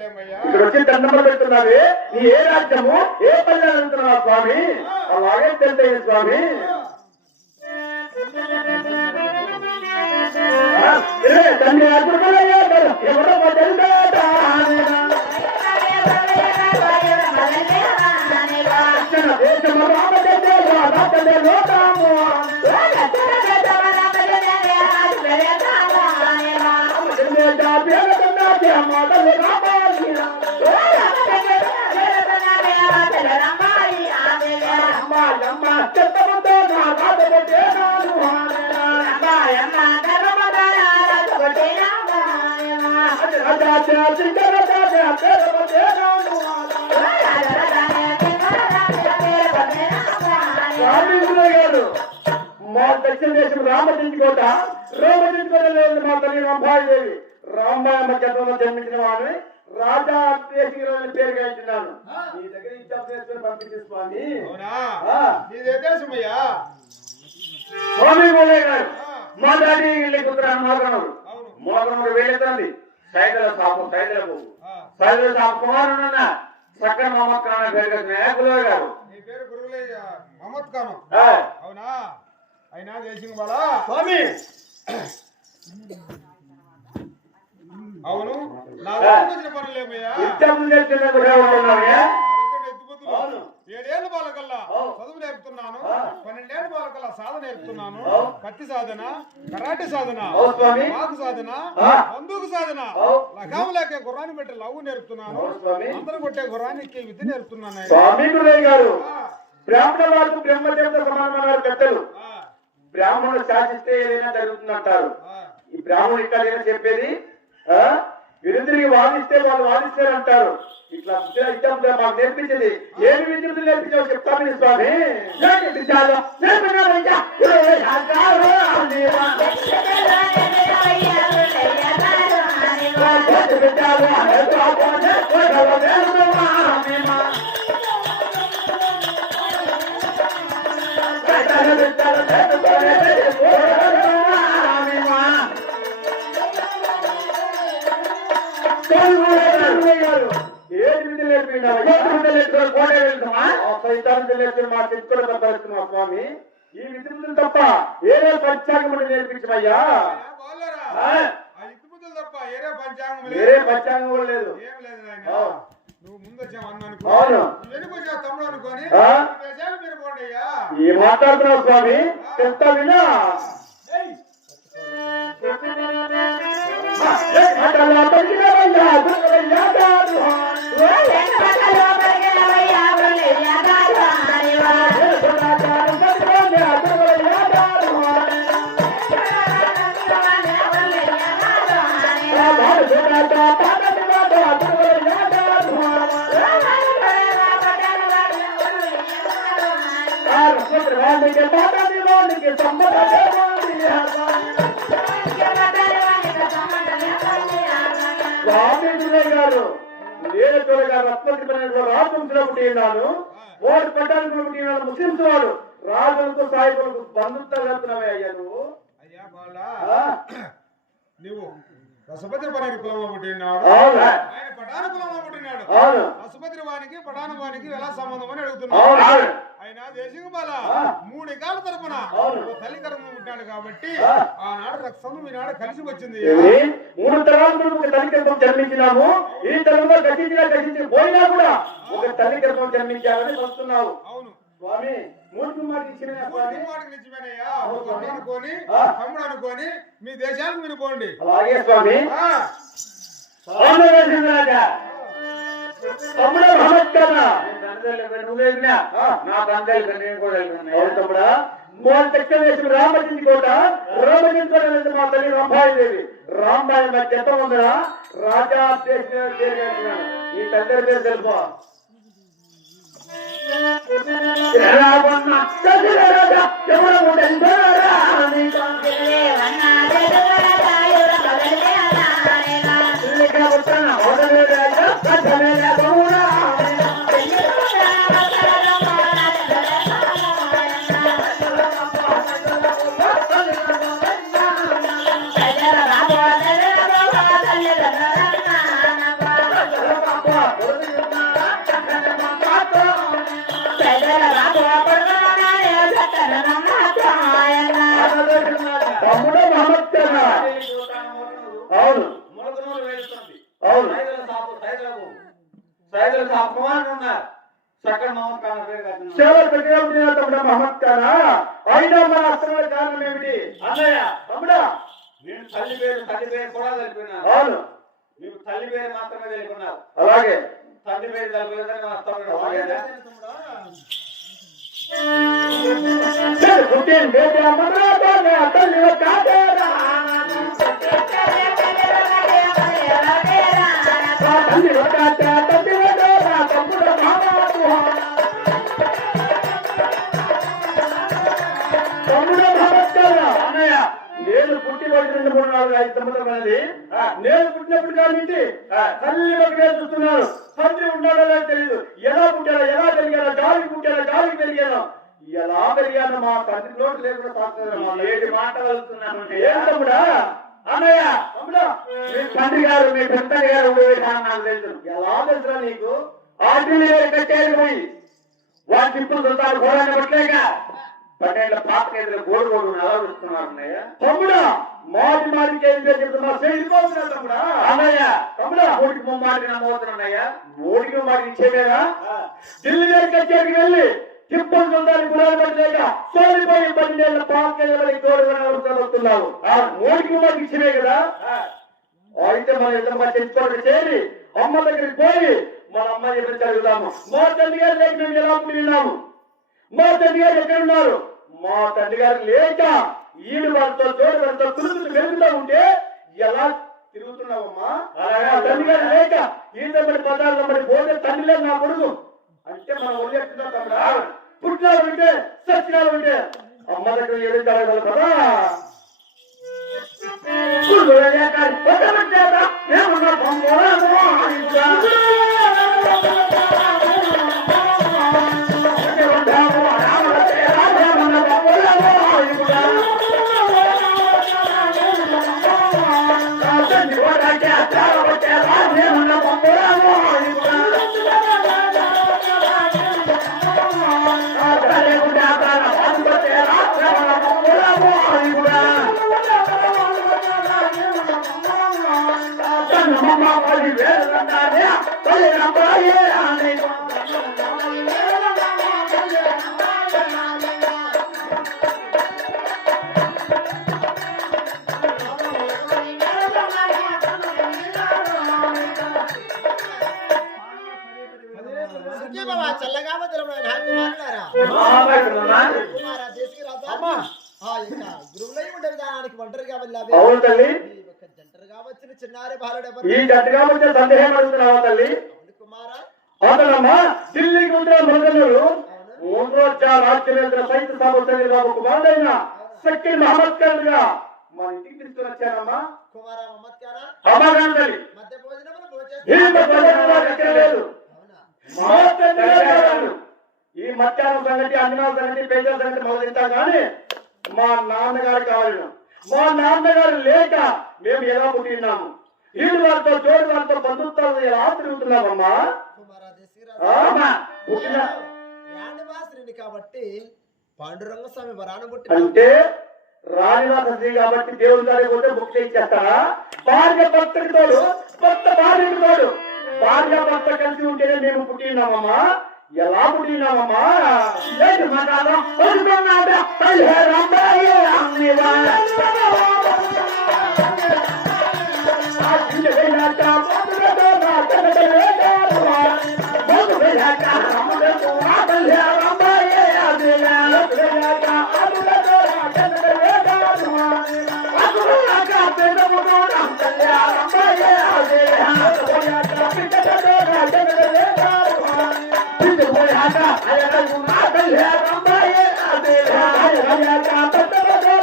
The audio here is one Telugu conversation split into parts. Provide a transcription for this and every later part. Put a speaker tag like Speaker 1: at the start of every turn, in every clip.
Speaker 1: ఇక్కడ వచ్చి దండం పెడుతున్నది. నీ ఏ రాజ్యము? ఏ పల్లె అంటున్నావు స్వామి? అలాగే తెలుతాయి స్వామి. తండ్రి ఎవరో మా దక్షిణ దేశం రామచంద్రకోట రామచంద్రకోట మా తల్లి రంభాదేవి రామాయణ గతంలో జన్మించిన వాడిని రాజా దేశికులని పేరుగా ఇచ్చినాను మీ దగ్గర ఇచ్చేసుకొని పంపించే స్వామి
Speaker 2: నీదే దేశమయ్యా
Speaker 1: స్వామి మోలే గారు మా డాడీ మోగనముడు
Speaker 2: అవును.
Speaker 1: మోగనముడు వెళ్ళింది సైదల సాపు సైదల బాబు సైదల సాపు కుమారుడున్న చక్కన మమ్మక్కన పేరుగా వినాయకులు గారు.
Speaker 2: నీ పేరు గురువులయ్య మహమ్మద్ ఖాను. అవునా? అయినా దేశం బాలా?
Speaker 1: స్వామి!
Speaker 2: అవును. నా పనులేమయ్యా
Speaker 1: నిత్యం నేర్చుకున్న కూడా ఉంటున్నావే
Speaker 2: ఎత్తుబుద్ధులు
Speaker 1: అవును.
Speaker 2: ఏడేళ్ళ బాలకల్లా
Speaker 1: అవును.
Speaker 2: చదువు నేర్పుతున్నాను
Speaker 1: ఆ.
Speaker 2: పన్నెండేళ్ళ బాలకల్లా సాధన నేర్పుతున్నాను
Speaker 1: అవును.
Speaker 2: కత్తి సాధన కరాటే సాధన. వాకు సాధన. బందూకు సాధన. లగాము లేకే గుర్రాన్ని పెట్టి లవ్వు నేర్పుతున్నాను. అందరం కొట్టే గుర్రానికి విద్య నేర్పుతున్నాను
Speaker 1: బ్రాహ్మణ వారికి బ్రహ్మదేవత సమానమైన పెద్దలు. బ్రాహ్మణులు శాసిస్తే ఏదైనా జరుగుతుంది అంటారు. ఈ బ్రాహ్మణుడు ఏదైనా చెప్పేది? విరుద్ధుడికి వాదిస్తే వాళ్ళు వాదిస్తారు అంటారు ఇట్లా ఇష్టం మాకు నేర్పించేది. ఏమి విద్యుత్తులు నేర్పించావు చెప్తాను స్వామి. స్వామి ఈ విధులు తప్ప ఏదో పంచాంగములు నేర్పించమయ్యా వేరే
Speaker 2: లేదు
Speaker 1: పంచాంగం కూడా లేదు
Speaker 2: ఏం లేదు నాయన
Speaker 1: అవును.
Speaker 2: నువ్వు ముందు వచ్చావు అన్న అనుకో
Speaker 1: అవును.
Speaker 2: వెనుక తమ్ముడు అనుకోని మీరు పోండి అయ్యా
Speaker 1: మాట్లాడుతున్నావు స్వామి చెప్తా వినా
Speaker 2: ఏయ్,
Speaker 1: గారు నేను చూడగా రత్నగిరి రాజవంశంలో పుట్టినాను ఓడి పట్టానికి పుట్టినాను ముస్లింస్ వాడు రాజులకు సాయిబులకు బంధుత్వం వెళ్తున్నావే అయ్యా నువ్వు
Speaker 2: అయ్యా బాలా? నువ్వు రసభద్ర పనికి కులంలో పుట్టినాడు
Speaker 1: అవునా?
Speaker 2: ఆయన పటాన కులంలో పుట్టినాడు
Speaker 1: అవును
Speaker 2: రసభద్ర వానికి పటాన వానికి ఎలా సంబంధం అని అడుగుతున్నాడు. ఆయన. మూడు తరపున తల్లి పుట్టాడు కాబట్టి
Speaker 1: ఆ.
Speaker 2: ఆనాడు రక్తం ఈనాడు కలిసి వచ్చింది?
Speaker 1: మూడు తరాల తల్లి గర్భం జన్మించినాము ఈ తరంలో గతించినా గతించి పోయినా కూడా ఒక తల్లి గర్భం జన్మించాలని వస్తున్నావు
Speaker 2: అవును
Speaker 1: స్వామి మూడు మాట ఇచ్చిన
Speaker 2: మాటకు నిజమేనయ్యా. నువ్వు అనుకోని. తమ్ముడు అనుకోని మీ దేశానికి మీరు పోండి.
Speaker 1: అలాగే స్వామి. తమ్ముడు మహమ్మద్ ఖానా
Speaker 3: నువ్వేనా నా తండ్రి నేను కూడా వెళ్తున్నాను
Speaker 1: తమ్ముడా మూడు తెక్కలు వేసిన రామచంద్ర కోట రామచంద్ర మా తల్లి రంభాయి దేవి రాంబాయి మధ్య ఎంత ఉందా రాజా. ఈ తండ్రి పేరు తెలుపు? ఎవరు
Speaker 3: కుమారుడు ఉన్నారు
Speaker 1: పెద్దగా ఉంటున్నారు తమ్ముడు మహమ్మద్ అయినా మన అస్త్రాల కారణం ఏమిటి?
Speaker 3: అన్నయ్య
Speaker 1: తమ్ముడా!
Speaker 3: నేను తల్లి పేరు తల్లి పేరు కూడా తెలిపినాను
Speaker 1: అవును.
Speaker 3: తల్లి పేరు మాత్రమే తెలిపినావు
Speaker 1: అలాగే.
Speaker 3: తండ్రి పేరు తెలిపలేదని అర్థం
Speaker 1: సరే, పుట్టిన బేటీ కాదేరా అనేది నేను పుట్టినప్పుడు కాబట్టి తల్లి ఒకటే చూస్తున్నాను. తండ్రి ఉన్నాడో లేదో తెలియదు ఎలా పుట్టాడో ఎలా పెరిగానో గాలికి పుట్టాడో గాలికి పెరిగానో ఎలా పెరిగానో మా తండ్రి నోటు లేకుండా సాగుతుంది
Speaker 3: ఏడు మాట వెళ్తున్నాను
Speaker 1: ఏం తమ్ముడా? అన్నయ్య
Speaker 3: మీ తండ్రి గారు మీ పెద్దరి గారు ఉండే విధానం నాకు తెలుసు.
Speaker 1: ఎలా తెలుసా నీకు? ఆర్డినరీ కట్టేది పోయి.
Speaker 3: వాటి ఇప్పుడు చూస్తారు ఘోరాన్ని పట్టలేక. పన్నెండు పాత ఎదురు గోడు గోడు ఎలా చూస్తున్నారు అన్నయ్య.
Speaker 1: తమ్ముడా మాటి మాటికి ఏం చెప్తున్నా
Speaker 3: ముమ్మాటికి నమ్మవుతున్నాయ్యా
Speaker 1: ఇచ్చేదేనా ఢిల్లీ కచేరికి వెళ్ళి చూడాలి గురాలు పడలేక సోలిపోయి పన్నెండేళ్ళ పాకెళ్ళబడి తోడుతున్నావు ఆ మోడీకి మాకు ఇచ్చినే కదా? అయితే మన ఇద్దరు తెచ్చుకోవడం చేరి అమ్మ దగ్గరికి పోయి మన అమ్మ చెప్పి చదువుతాము మా తండ్రి గారు లేక మేము ఎలా పుట్టినాము మా తండ్రి గారు మా తండ్రి గారు లేక ఈడు వాళ్ళతో తోడు వాళ్ళతో తులుతులు వెలుగుతూ ఉంటే ఎలా తిరుగుతున్నావమ్మా? గారు లేక ఈత మరి పదార్థం మరి పోతే తండ్రి లేదు నా కొడుకు. అంటే మనం వదిలేస్తున్నా తమ్ముడా. పుట్టినాలు ఉంటే సచ్చినాలు ఉంటే అమ్మ దగ్గర ఏడు வேறு
Speaker 4: வந்தாரே சொல்லி நம்ம ஏறானே చిన్నారి
Speaker 1: ఈ గట్టిగా ఉంటే సందేహం అడుగుతున్నావా తల్లి?
Speaker 4: కుమారా.
Speaker 1: అతనమ్మా ఢిల్లీకి ఉంటే మొదలు రాజ్యవేంద్ర సైత సాబు బాబు కుమారుడైన సక్కి మహమ్మద్ ఖాన్గా మా ఇంటికి తీసుకుని వచ్చానమ్మా
Speaker 4: కుమారా మహమ్మద్ ఖానా?
Speaker 1: అమ్మగారు తల్లి.
Speaker 4: మధ్య భోజనం
Speaker 1: ఈ మధ్యాహ్నం సంగతి అన్నం సంగతి పేజల సంగతి కానీ మా నాన్నగారు కావాలి. మా నాన్నగారు లేక మేము ఎలా పుట్టినాము వీడు వారితో జోడి వారితో బంధుత్వాలు ఎలా తిరుగుతున్నామమ్మా
Speaker 4: కాబట్టి పాండురంగ స్వామి వరాన
Speaker 1: అంటే రాణివాస కాబట్టి దేవుడి గారి పోతే బుక్ ఇచ్చేస్తారా భార్య భర్తకి తోడు భర్త భార్యకి తోడు. భార్య భర్త కలిసి ఉంటేనే మేము పుట్టినామమ్మా ఎలా పుట్టినావమ్మా
Speaker 3: ఏంటి మాట్లాడడం? వస్తున్నాడు. తల్లి తల్లి రంభాయే అదిలా.
Speaker 1: వెళ్ళాక పట్టణతో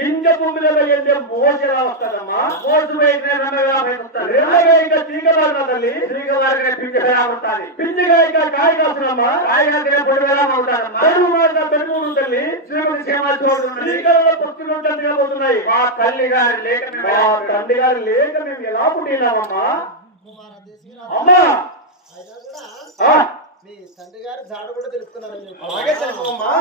Speaker 1: గింజ భూమిలో వెళ్తే మోస ఎలా వస్తాడమ్మా
Speaker 3: మోసు వేసిన
Speaker 1: ఇంకా తీగలాడిన తల్లి?
Speaker 3: పిండి ఎలా ఉంటుంది.
Speaker 1: పిండిగా ఇంకా కాయ కాసునమ్మా
Speaker 3: కాయగా పొడి ఎలా ఉంటారమ్మా
Speaker 1: పెరుగు మారిన పెరుగు ఉంటుంది
Speaker 3: శ్రీమతి
Speaker 1: శ్రీకారంలో పుస్తులు ఉంటుందిగా పోతున్నాయి.
Speaker 3: మా తల్లి గారి లేక
Speaker 1: మా? తండ్రి గారు లేక మేము ఎలా పుట్టినామమ్మా అమ్మా!
Speaker 4: అయినా కూడా
Speaker 1: ఆ,
Speaker 4: మీ తండ్రి గారు జాడ కూడా తెలుపుతున్నారని చెప్పి
Speaker 2: అలాగే తెలుపమ్మా.